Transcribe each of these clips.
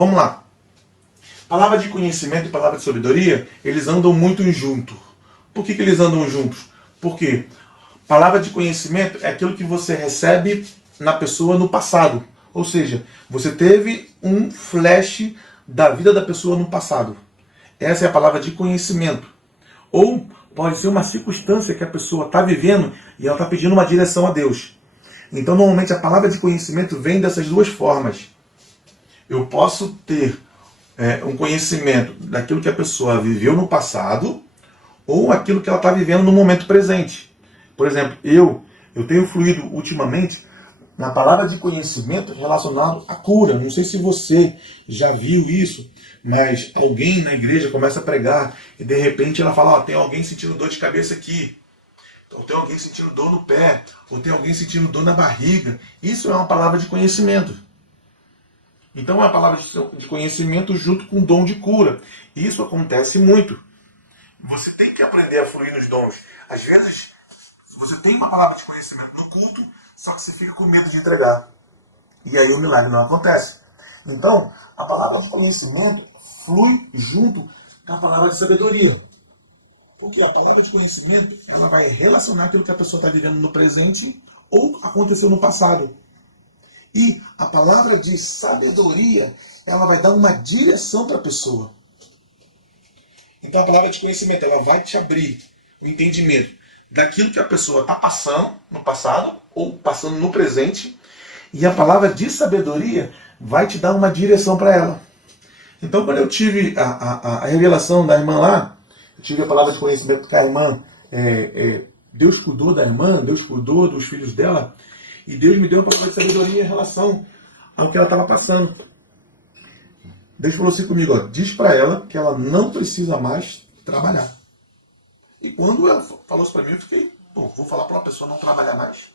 Vamos lá. Palavra de conhecimento e palavra de sabedoria, eles andam muito juntos. Por que eles andam juntos? Porque palavra de conhecimento é aquilo que você recebe na pessoa no passado. Ou seja, você teve um flash da vida da pessoa no passado. Essa é a palavra de conhecimento. Ou pode ser uma circunstância que a pessoa está vivendo e ela está pedindo uma direção a Deus. Então, normalmente, a palavra de conhecimento vem dessas duas formas. Eu posso ter um conhecimento daquilo que a pessoa viveu no passado ou aquilo que ela está vivendo no momento presente. Por exemplo, eu tenho fluído ultimamente na palavra de conhecimento relacionado à cura. Não sei se você já viu isso, mas alguém na igreja começa a pregar e de repente ela fala, tem alguém sentindo dor de cabeça aqui, ou tem alguém sentindo dor no pé, ou tem alguém sentindo dor na barriga. Isso é uma palavra de conhecimento. Então é uma palavra de conhecimento junto com o dom de cura. Isso acontece muito. Você tem que aprender a fluir nos dons. Às vezes, você tem uma palavra de conhecimento no culto, só que você fica com medo de entregar. E aí o milagre não acontece. Então, a palavra de conhecimento flui junto com a palavra de sabedoria. Porque a palavra de conhecimento, ela vai relacionar aquilo que a pessoa está vivendo no presente ou aconteceu no passado. E a palavra de sabedoria, ela vai dar uma direção para a pessoa. Então a palavra de conhecimento, ela vai te abrir o entendimento daquilo que a pessoa está passando no passado ou passando no presente. E a palavra de sabedoria vai te dar uma direção para ela. Então quando eu tive a revelação da irmã lá, eu tive a palavra de conhecimento que a irmã, Deus cuidou da irmã, Deus cuidou dos filhos dela, e Deus me deu uma palavra de sabedoria em relação ao que ela estava passando. Deus falou assim comigo, diz para ela que ela não precisa mais trabalhar. E quando ela falou isso para mim, eu fiquei, vou falar para uma pessoa não trabalhar mais.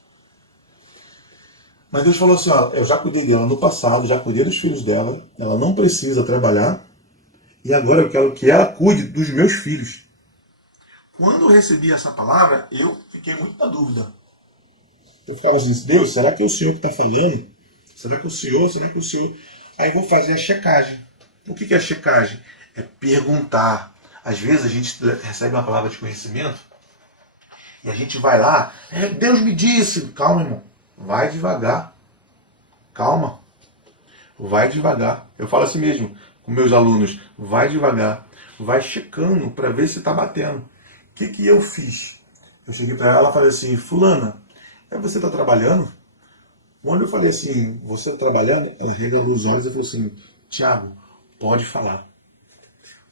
Mas Deus falou assim, eu já cuidei dela no passado, já cuidei dos filhos dela, ela não precisa trabalhar, e agora eu quero que ela cuide dos meus filhos. Quando eu recebi essa palavra, eu fiquei muito na dúvida. Eu ficava assim, Deus, será que é o Senhor que está falando? Será que é o Senhor? Será que é o Senhor? Aí eu vou fazer a checagem. O que é a checagem? É perguntar. Às vezes a gente recebe uma palavra de conhecimento e a gente vai lá, Deus me disse. Calma, irmão. Vai devagar. Calma. Vai devagar. Eu falo assim mesmo com meus alunos. Vai devagar. Vai checando para ver se está batendo. O que eu fiz? Eu cheguei para ela e falei assim, fulana, você está trabalhando? Quando eu falei assim, você está trabalhando? Ela regalou os olhos e falou assim, Tiago, pode falar.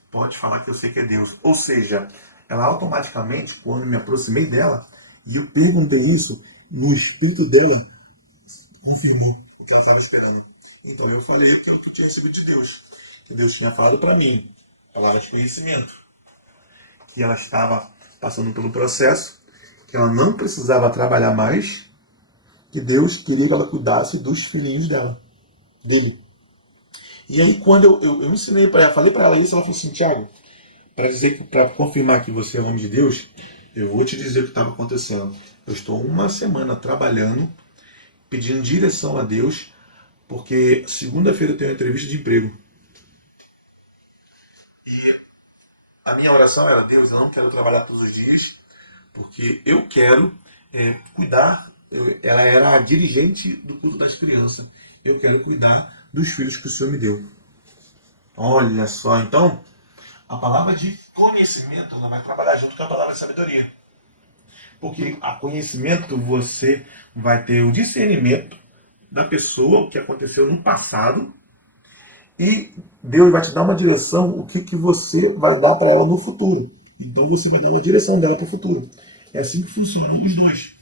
Pode falar que eu sei que é Deus. Ou seja, ela automaticamente, quando me aproximei dela, e eu perguntei isso, no espírito dela, confirmou o que ela estava esperando. Então eu falei aquilo que eu tinha recebido de Deus. Que Deus tinha falado para mim, palavra de conhecimento. Que ela estava passando pelo processo, que ela não precisava trabalhar mais, que Deus queria que ela cuidasse dos filhinhos dele. E aí quando eu ensinei para ela, falei para ela isso, ela falou assim, Tiago, para confirmar que você é homem de Deus, eu vou te dizer o que estava acontecendo. Eu estou uma semana trabalhando, pedindo direção a Deus, porque segunda-feira eu tenho uma entrevista de emprego. E a minha oração era, Deus, eu não quero trabalhar todos os dias, porque eu quero cuidar. Ela era a dirigente do culto das crianças. Eu quero cuidar dos filhos que o Senhor me deu. Olha só, então, a palavra de conhecimento ela vai trabalhar junto com a palavra de sabedoria. Porque a conhecimento você vai ter o discernimento da pessoa, o que aconteceu no passado, e Deus vai te dar uma direção, o que você vai dar para ela no futuro. Então você vai dar uma direção dela para o futuro. É assim que funcionam os dois.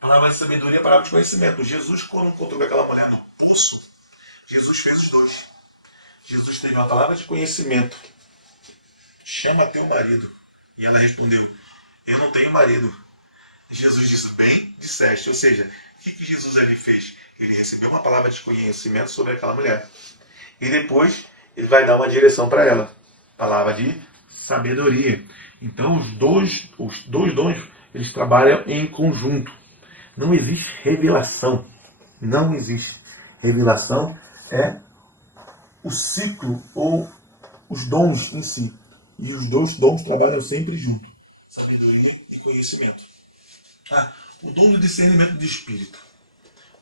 Palavra de sabedoria, palavra de conhecimento. Jesus, quando encontrou aquela mulher no poço, Jesus fez os dois. Jesus teve uma palavra de conhecimento. Chama teu marido. E ela respondeu, eu não tenho marido. Jesus disse, bem disseste. Ou seja, o que Jesus ali fez? Ele recebeu uma palavra de conhecimento sobre aquela mulher. E depois ele vai dar uma direção para ela. Palavra de sabedoria. Então os dois dons, eles trabalham em conjunto. Não existe revelação. Não existe. Revelação é o ciclo ou os dons em si. E os dois dons trabalham sempre junto. Sabedoria e conhecimento. O dom de discernimento de espírito.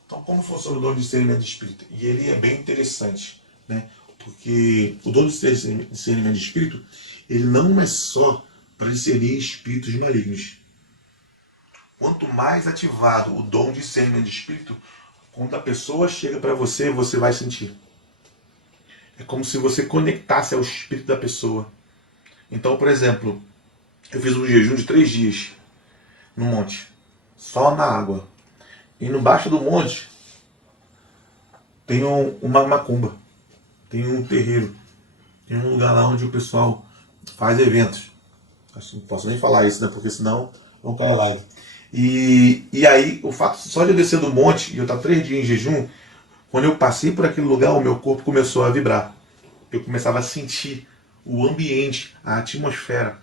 Então, como funciona o dom de discernimento de espírito? E ele é bem interessante, né? Porque o dom de discernimento de espírito, ele não é só para discernir espíritos malignos. Quanto mais ativado o dom de discernimento de espírito, quando a pessoa chega para você, você vai sentir. É como se você conectasse ao espírito da pessoa. Então, por exemplo, eu fiz um jejum de 3 dias no monte, só na água. E no baixo do monte tem uma macumba, tem um terreiro, tem um lugar lá onde o pessoal faz eventos. Acho que não posso nem falar isso, né? Porque senão vão cair live. E aí, o fato só de eu descer do monte e eu estar 3 dias em jejum, quando eu passei por aquele lugar, o meu corpo começou a vibrar. Eu começava a sentir o ambiente, a atmosfera.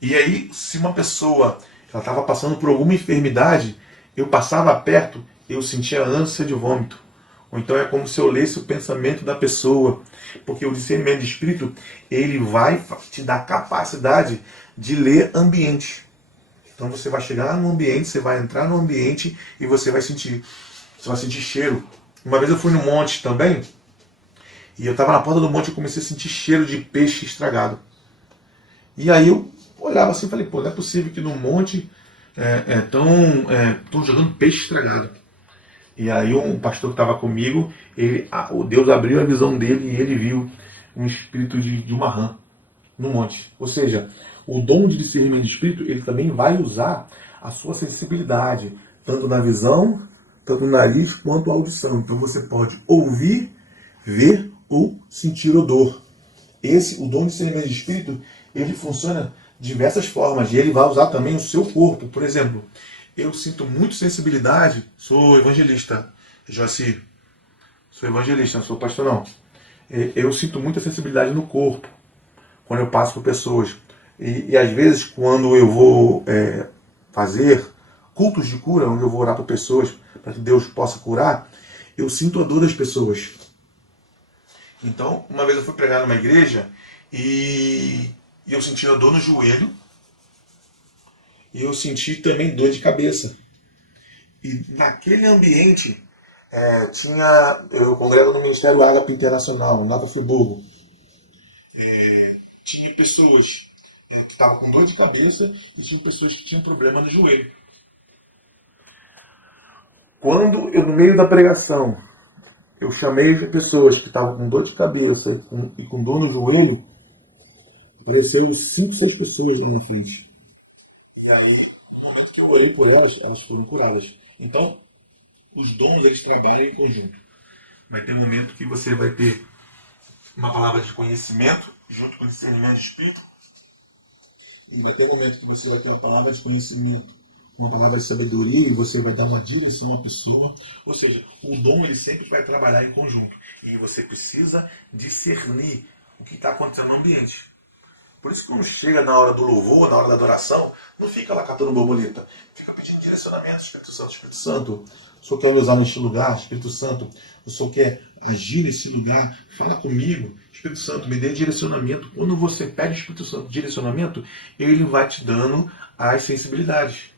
E aí, se uma pessoa estava passando por alguma enfermidade, eu passava perto, eu sentia ânsia de vômito. Ou então é como se eu lesse o pensamento da pessoa. Porque o discernimento de espírito, ele vai te dar capacidade de ler ambiente. Então você vai chegar no ambiente, você vai entrar no ambiente e você vai sentir. Você vai sentir cheiro. Uma vez eu fui no monte também, e eu estava na porta do monte e comecei a sentir cheiro de peixe estragado. E aí eu olhava assim e falei, pô, não é possível que no monte estão jogando peixe estragado. E aí um pastor que estava comigo, o Deus abriu a visão dele e ele viu um espírito de uma rã no monte. Ou seja, o dom de discernimento de espírito, ele também vai usar a sua sensibilidade, tanto na visão, tanto no nariz, quanto a audição. Então você pode ouvir, ver ou sentir odor. O dom de discernimento de espírito, ele funciona de diversas formas e ele vai usar também o seu corpo. Por exemplo, eu sinto muito sensibilidade, sou evangelista, Joacir, sou evangelista, não sou pastor não. Eu sinto muita sensibilidade no corpo, quando eu passo por pessoas. E às vezes, quando eu vou fazer cultos de cura, onde eu vou orar por pessoas, para que Deus possa curar, eu sinto a dor das pessoas. Então, uma vez eu fui pregar numa igreja e eu senti a dor no joelho e eu senti também dor de cabeça. E naquele ambiente eu congrego no Ministério Ágape Internacional, em Nova Friburgo. Tinha pessoas que estavam com dor de cabeça e tinha pessoas que tinham problema no joelho. Quando eu, no meio da pregação, eu chamei as pessoas que estavam com dor de cabeça e com dor no joelho, apareceram 5, 6 pessoas na minha frente. E aí, no momento que eu olhei por elas, elas foram curadas. Então, os dons, eles trabalham em conjunto. Vai ter um momento que você vai ter uma palavra de conhecimento, junto com o discernimento de espírito. E vai ter um momento que você vai ter uma palavra de conhecimento, uma palavra de sabedoria, e você vai dar uma direção à pessoa. Ou seja, o dom, ele sempre vai trabalhar em conjunto. E você precisa discernir o que está acontecendo no ambiente. Por isso que quando chega na hora do louvor, na hora da adoração, não fica lá catando borboleta. Fica pedindo direcionamento, Espírito Santo, Espírito Santo. O Senhor quer me usar neste lugar, Espírito Santo. O Senhor quer agir nesse lugar. Fala comigo, Espírito Santo, me dê direcionamento. Quando você pede Espírito Santo direcionamento, ele vai te dando as sensibilidades.